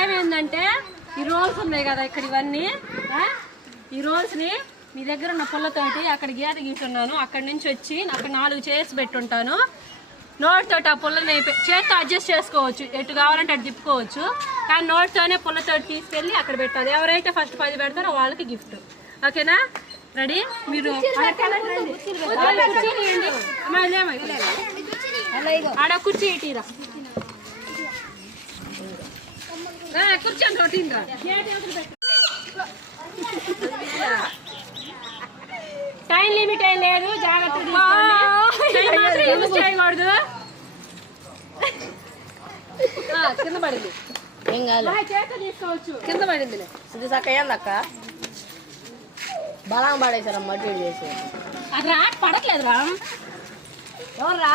ఏమైందంటే ఈ రోల్స్ ఉన్నాయి కదా ఇక్కడ ఇవన్నీ ఈ రోల్స్ ని మీ దగ్గర ఉన్న పుల్లతోటి అక్కడ గీత గీస్తున్నాను. అక్కడి నుంచి వచ్చి అక్కడ 4 చైర్స్ పెట్టుంటాను. నోటితోటి ఆ పుల్లని చేతితో అడ్జస్ట్ చేసుకోవచ్చు, ఎటు కావాలంటే అటు తిప్పుకోవచ్చు. కానీ నోటితోనే పుల్లతోటి తీసుకెళ్ళి అక్కడ పెట్టాలి. ఎవరైతే ఫస్ట్ 10 పెడతారో వాళ్ళకి గిఫ్ట్. ఓకేనా? రెడీ? మీరు ఆడ కుర్చీ ఇటీరా, కూర్చొని రొటీన్గా టైం లిమిట్ ఏం లేదు, జాగ్రత్త చేయకూడదు. కింద పడింది, తీసుకోవచ్చు. కింద పడింది ఇది సక్క బలం పడేసారా మట్టి చేసి అది రా పడట్లేదురా. ఎవర్రా